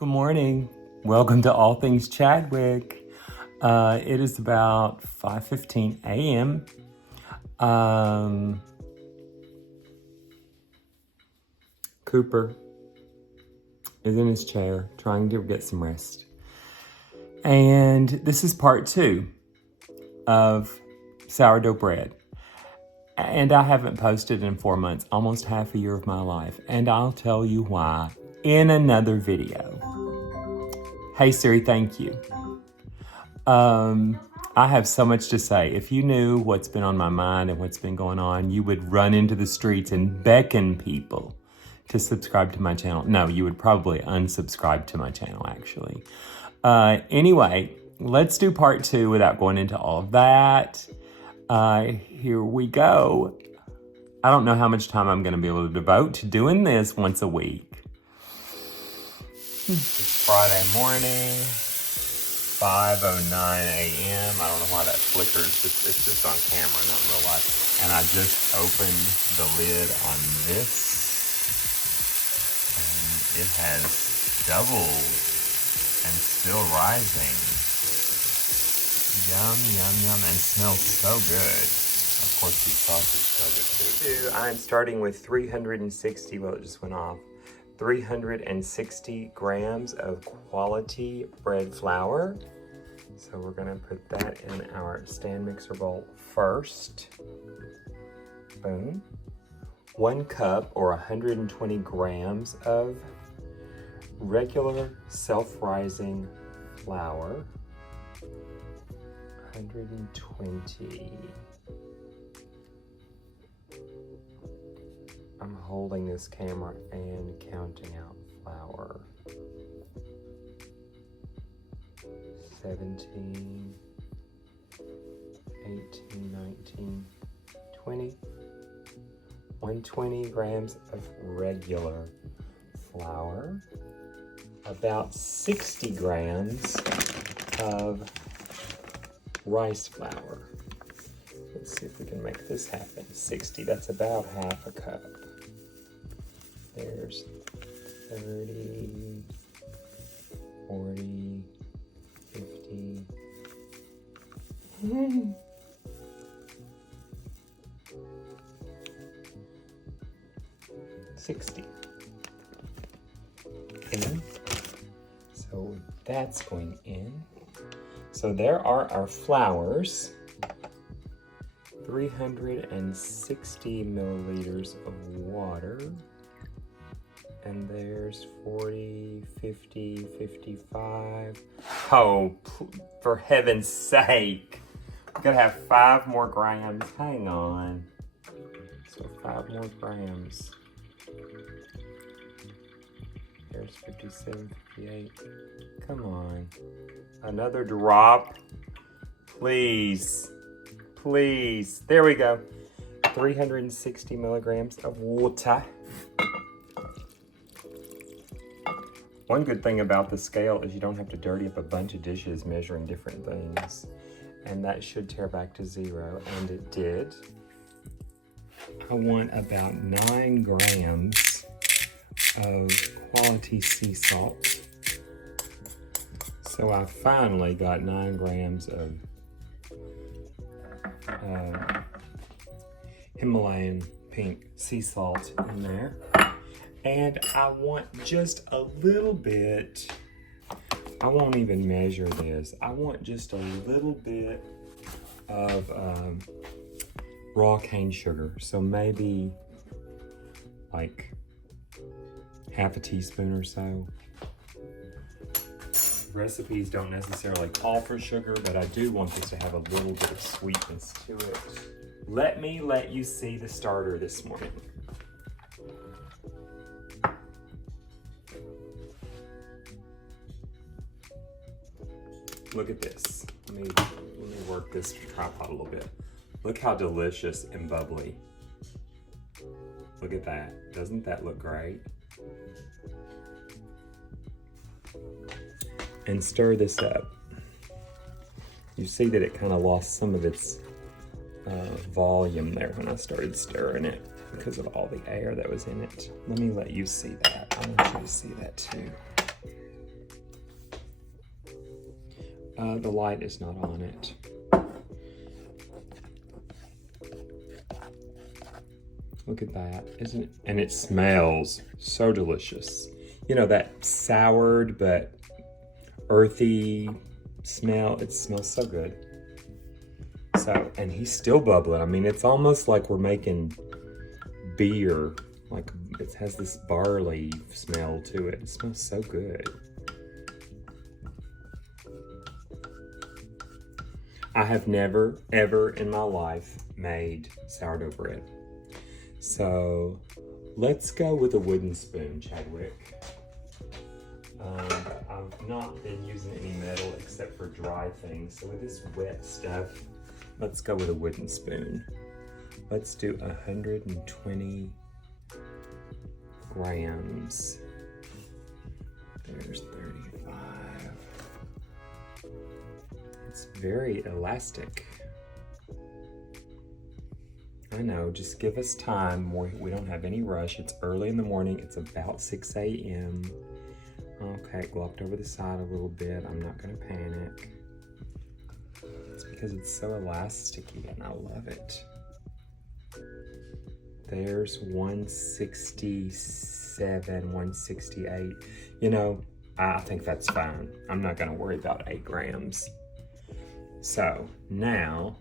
Good morning. Welcome to All Things Chadwick. It is about 5:15 a.m. Cooper is in his chair trying to get some rest. And this is part 2 of sourdough bread. And I haven't posted in 4 months, almost half a year of my life. And I'll tell you why in another video. Hey Siri, thank you. I have so much to say. If you knew what's been on my mind and what's been going on, you would run into the streets and beckon people to subscribe to my channel. No, you would probably unsubscribe to my channel, actually. Anyway, let's do part 2 without going into all of that. Here we go. I don't know how much time I'm going to be able to devote to doing this once a week. It's Friday morning, 5:09 a.m. I don't know why that flickers. It's just on camera, not in real life. And I just opened the lid on this, and it has doubled and still rising. Yum, yum, yum, and smells so good. Of course, these sauces smell good too. I'm starting with 360, well, it just went off. 360 grams of quality bread flour. So we're gonna put that in our stand mixer bowl first. Boom. 1 cup or 120 grams of regular self-rising flour. 120. I'm holding this camera and counting out flour. 17, 18, 19, 20. 120 grams of regular flour. About 60 grams of rice flour. Let's see if we can make this happen. 60, that's about half a cup. There's 30, 40, 50. 60. In. So that's going in. So there are our flours. 360 milliliters of water. And there's 40, 50, 55. Oh, for heaven's sake. We gotta have 5 more grams. Hang on. So 5 more grams. There's 57, 58. Come on. Another drop. Please. Please. There we go. 360 milligrams of water. One good thing about the scale is you don't have to dirty up a bunch of dishes measuring different things. And that should tear back to 0, and it did. I want about 9 grams of quality sea salt. So I finally got 9 grams of Himalayan pink sea salt in there. And I want just a little bit, I won't even measure this. I want just a little bit of raw cane sugar. So maybe like half a teaspoon or so. Recipes don't necessarily call for sugar, but I do want this to have a little bit of sweetness to it. Let me let you see the starter this morning. Look at this. Let me work this tripod a little bit. Look how delicious and bubbly. Look at that. Doesn't that look great? And stir this up. You see that it kind of lost some of its volume there when I started stirring it because of all the air that was in it. Let me let you see that. I want you to see that too. The light is not on it. Look at that, isn't it? And it smells so delicious. You know, that soured but earthy smell. It smells so good. So, and he's still bubbling. I mean, it's almost like we're making beer. Like, it has this barley smell to it. It smells so good. I have never, ever in my life made sourdough bread. So let's go with a wooden spoon, Chadwick. I've not been using any metal except for dry things. So with this wet stuff, let's go with a wooden spoon. Let's do 120 grams. There's 35. It's very elastic. I know, just give us time. We don't have any rush. It's early in the morning. It's about 6 a.m. Okay, glopped over the side a little bit. I'm not gonna panic. It's because it's so elasticy and I love it. There's 167, 168. You know, I think that's fine. I'm not gonna worry about 8 grams. So now,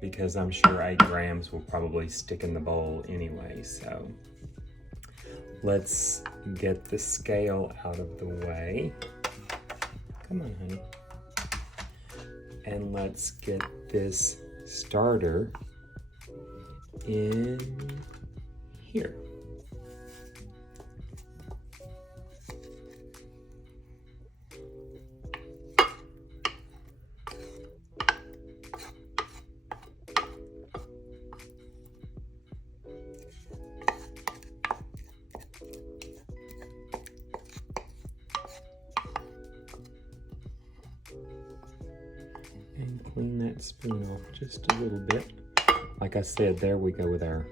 because I'm sure 8 grams will probably stick in the bowl anyway, so let's get the scale out of the way. Come on, honey. And let's get this starter in here. And clean that spoon off just a little bit. Like I said, there we go with our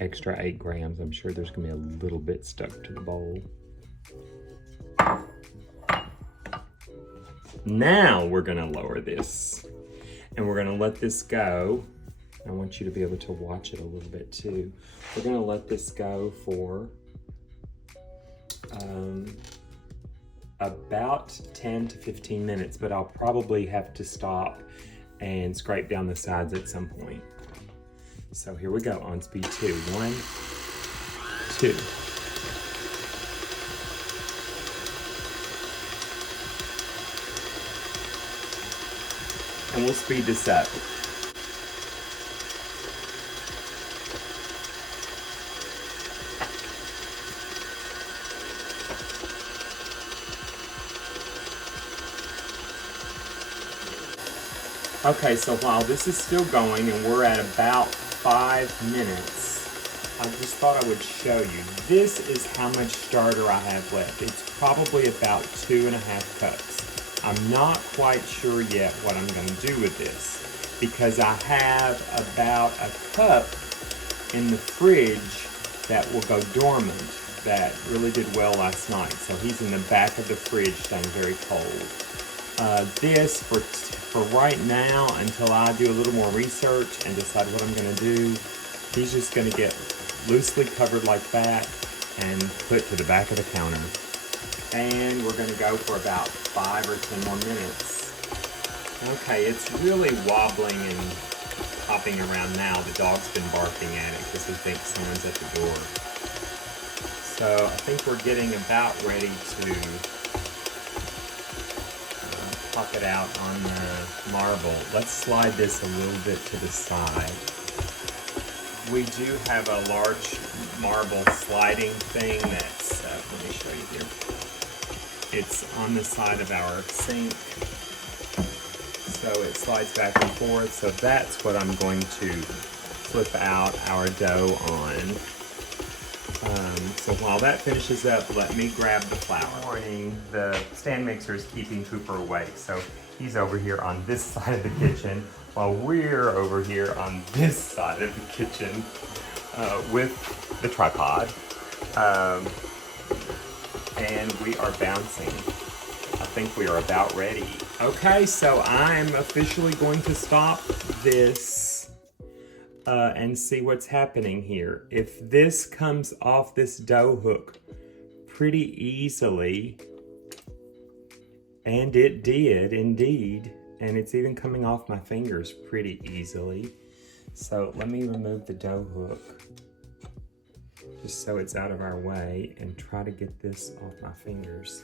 extra 8 grams. I'm sure there's gonna be a little bit stuck to the bowl. Now we're gonna lower this and we're gonna let this go. I want you to be able to watch it a little bit too. We're gonna let this go for about 10 to 15 minutes, but I'll probably have to stop and scrape down the sides at some point. So here we go on speed 2. 1, 2. And we'll speed this up. Okay, so while this is still going and we're at about 5 minutes, I just thought I would show you. This is how much starter I have left. It's probably about 2.5 cups. I'm not quite sure yet what I'm going to do with this because I have about a cup in the fridge that will go dormant that really did well last night. So he's in the back of the fridge staying very cold. This for right now, until I do a little more research and decide what I'm going to do, he's just going to get loosely covered like that and put to the back of the counter. And we're going to go for about 5 or 10 more minutes. Okay, it's really wobbling and hopping around now. The dog's been barking at it because he thinks someone's at the door. So I think we're getting about ready to pop it out on the marble. Let's slide this a little bit to the side. We do have a large marble sliding thing that's, let me show you here. It's on the side of our sink. So it slides back and forth. So that's what I'm going to flip out our dough on. So while that finishes up, let me grab the flour. Morning, the stand mixer is keeping Cooper awake, so he's over here on this side of the kitchen, while we're over here on this side of the kitchen with the tripod, and we are bouncing. think we are about ready. Okay, so I'm officially going to stop this and see what's happening here. If this comes off this dough hook pretty easily, and it did indeed, and it's even coming off my fingers pretty easily. So let me remove the dough hook just so it's out of our way and try to get this off my fingers.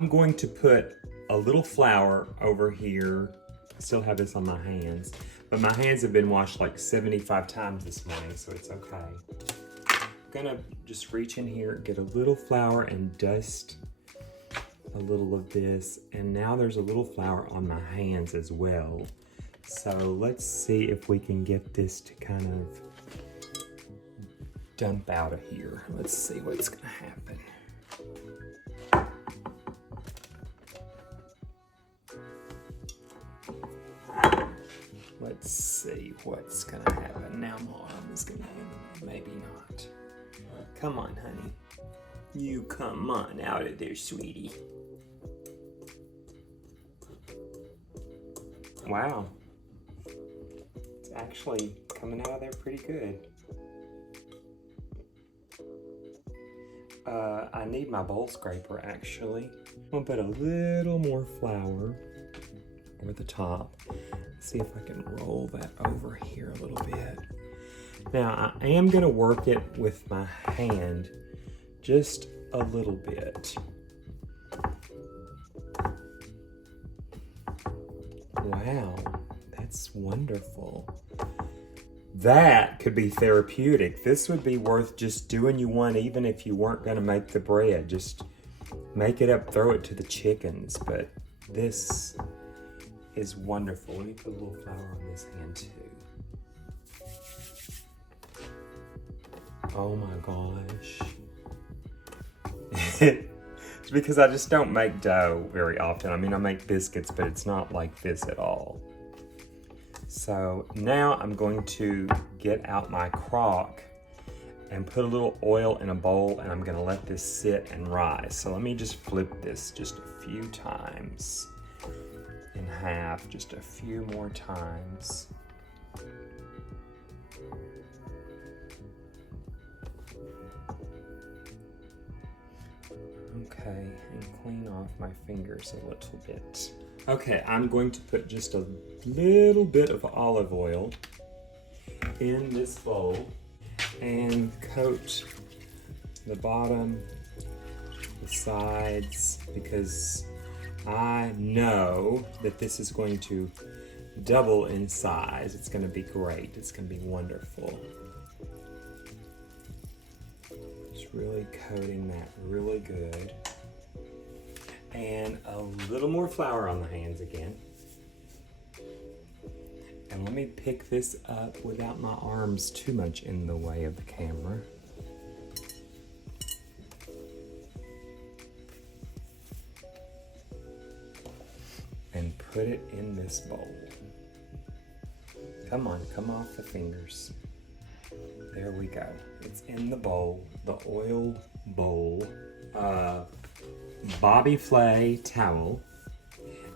I'm going to put a little flour over here. I still have this on my hands, but my hands have been washed like 75 times this morning, so it's okay. I'm gonna just reach in here, get a little flour and dust a little of this, and now there's a little flour on my hands as well. So let's see if we can get this to kind of dump out of here. Let's see what's gonna happen. Let's see what's gonna happen. Now my arm is gonna, maybe not. Come on, honey. You come on out of there, sweetie. Wow. It's actually coming out of there pretty good. I need my bowl scraper actually. I'm gonna put a little more flour over the top. See if I can roll that over here a little bit. Now I am gonna work it with my hand just a little bit. Wow, that's wonderful. That could be therapeutic. This would be worth just doing you one even if you weren't gonna make the bread. Just make it up, throw it to the chickens. But this is wonderful. Let me put a little flour on this hand too. Oh my gosh. It's because I just don't make dough very often. I mean, I make biscuits, but it's not like this at all. So now I'm going to get out my crock and put a little oil in a bowl, and I'm gonna let this sit and rise. So let me just flip this just a few times in half, just a few more times. Okay, and clean off my fingers a little bit. Okay, I'm going to put just a little bit of olive oil in this bowl and coat the bottom, the sides, because I know that this is going to double in size. It's going to be great. It's going to be wonderful. Just really coating that really good. And a little more flour on the hands again. And let me pick this up without my arms too much in the way of the camera. And put it in this bowl. Come on, come off the fingers. There we go. It's in the bowl, the oil bowl. Bobby Flay towel,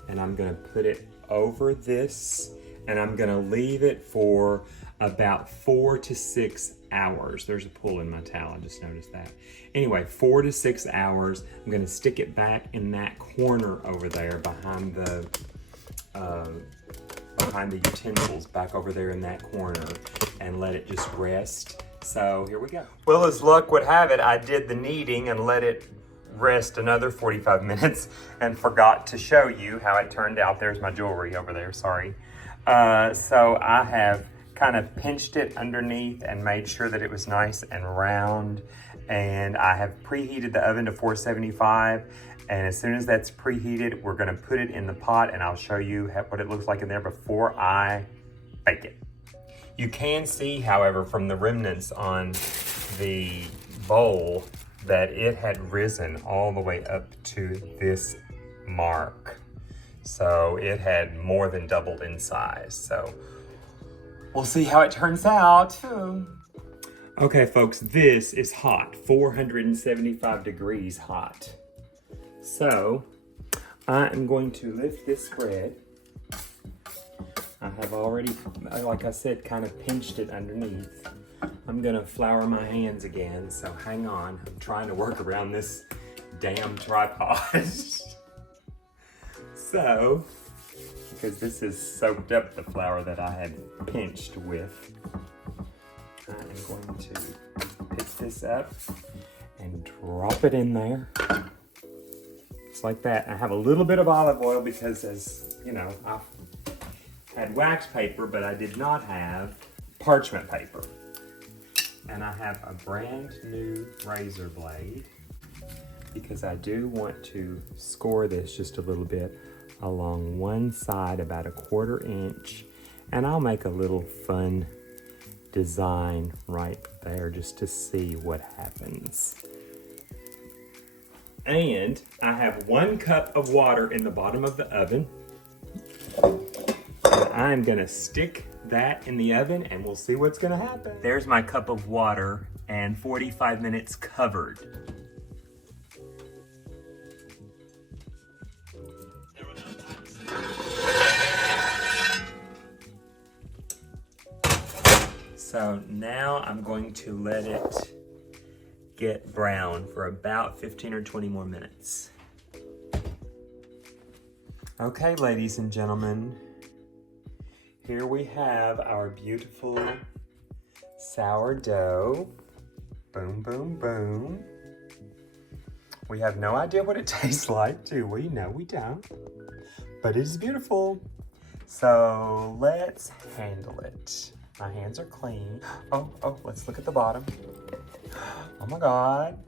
and I'm gonna put it over this, and I'm gonna leave it for about 4 to 6 hours. There's a pull in my towel, I just noticed that. Anyway, 4 to 6 hours. I'm gonna stick it back in that corner over there behind the utensils, back over there in that corner, and let it just rest. So here we go. Well, as luck would have it, I did the kneading and let it rest another 45 minutes and forgot to show you how it turned out. There's my jewelry over there, sorry. So I have kind of pinched it underneath and made sure that it was nice and round. And I have preheated the oven to 475. And as soon as that's preheated, we're gonna put it in the pot, and I'll show you what it looks like in there before I bake it. You can see, however, from the remnants on the bowl that it had risen all the way up to this mark. So it had more than doubled in size. So we'll see how it turns out. Okay, folks, this is hot, 475 degrees hot. So I am going to lift this bread. I have already, like I said, kind of pinched it underneath. I'm gonna flour my hands again, so hang on. I'm trying to work around this damn tripod. So, because this is soaked up the flour that I had pinched with, I am going to pick this up and drop it in there. Just like that. I have a little bit of olive oil because, as you know, I had wax paper, but I did not have parchment paper. And I have a brand new razor blade because I do want to score this just a little bit along one side, about 1/4 inch. And I'll make a little fun design right there just to see what happens. And I have 1 cup of water in the bottom of the oven. And I'm gonna stick that in the oven and we'll see what's gonna happen. There's my cup of water and 45 minutes covered. So now I'm going to let it get brown for about 15 or 20 more minutes. Okay, ladies and gentlemen, here we have our beautiful sourdough. Boom, boom, boom. We have no idea what it tastes like, do we? No, we don't. But it is beautiful. So let's handle it. My hands are clean. Oh, let's look at the bottom. Oh my God.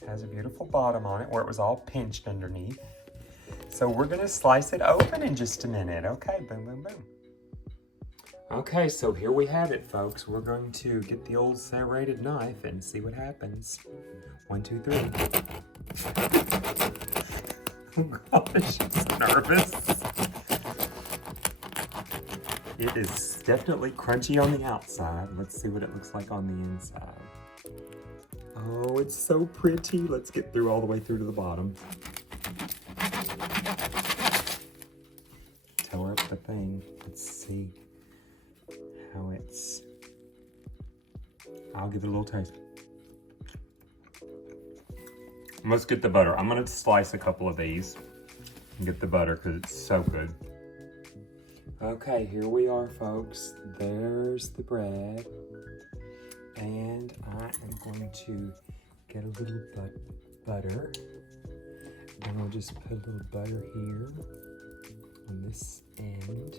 It has a beautiful bottom on it where it was all pinched underneath. So we're gonna slice it open in just a minute. Okay, boom, boom, boom. Okay, so here we have it, folks. We're going to get the old serrated knife and see what happens. 1, 2, 3. Oh gosh, I'm so nervous. It is definitely crunchy on the outside. Let's see what it looks like on the inside. Oh, it's so pretty. Let's get through all the way through to the bottom. Tore up the thing. Let's see how it's... I'll give it a little taste. Let's get the butter. I'm gonna slice a couple of these and get the butter because it's so good. Okay, here we are, folks. There's the bread. And I am going to get a little butter. And we'll just put a little butter here on this end.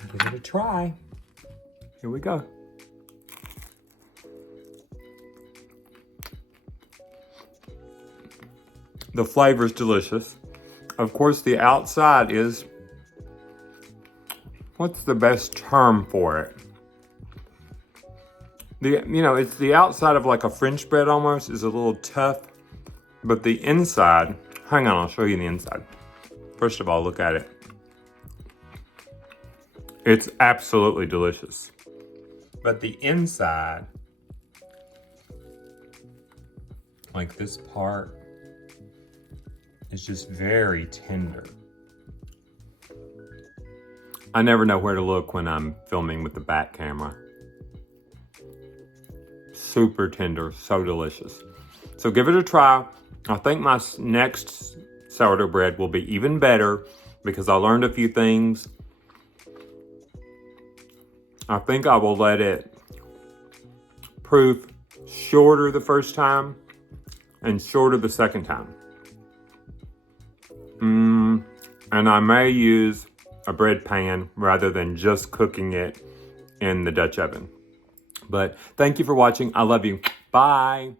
And give it a try. Here we go. The flavor is delicious. Of course, the outside is... What's the best term for it? It's the outside of like a French bread almost, is a little tough, but the inside, hang on, I'll show you the inside. First of all, look at it. It's absolutely delicious. But the inside, like this part, is just very tender. I never know where to look when I'm filming with the back camera. Super tender, so delicious. So give it a try. I think my next sourdough bread will be even better because I learned a few things. I think I will let it proof shorter the first time and shorter the second time. And I may use a bread pan rather than just cooking it in the Dutch oven. But thank you for watching. I love you. Bye.